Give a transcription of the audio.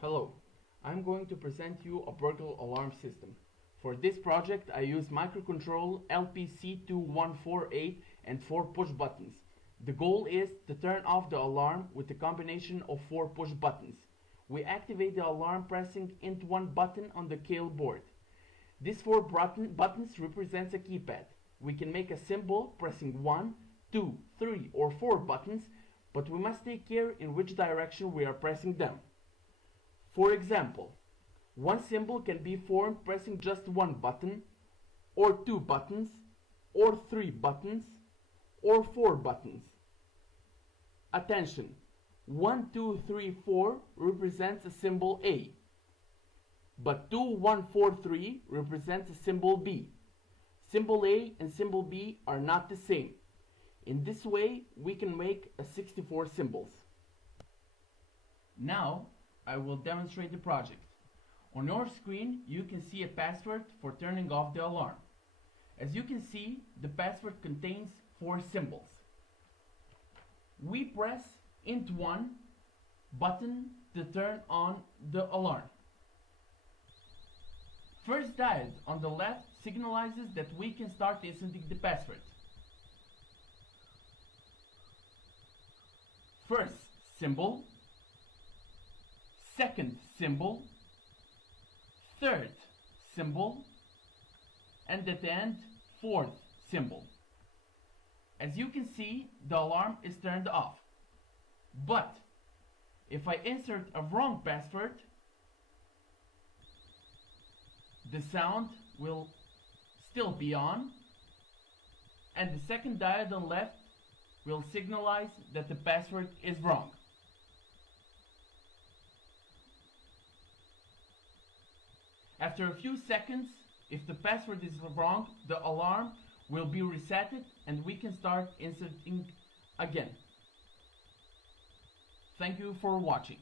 Hello, I'm going to present you a burglar alarm system. For this project I use microcontrol LPC2148 and 4 push buttons. The goal is to turn off the alarm with a combination of 4 push buttons. We activate the alarm pressing into one button on the kill board. These 4 buttons represents a keypad. We can make a symbol pressing 1, 2, 3 or 4 buttons, but we must take care in which direction we are pressing them. For example, one symbol can be formed pressing just one button, or 2 buttons, or 3 buttons, or 4 buttons. Attention! 1, 2, 3, 4 represents a symbol A, but 2, 1, 4, 3 represents a symbol B. Symbol A and symbol B are not the same. In this way, we can make a 64 symbols. Now, I will demonstrate the project. On your screen, you can see a password for turning off the alarm. As you can see, the password contains 4 symbols. We press into one button to turn on the alarm. First diode on the left signalizes that we can start inserting the password. First symbol, second symbol, third symbol, and at the end, 4th symbol. As you can see, the alarm is turned off. But if I insert a wrong password, the sound will still be on, and the second diode on left will signalize that the password is wrong. After a few seconds, if the password is wrong, the alarm will be resetted and we can start inserting again. Thank you for watching.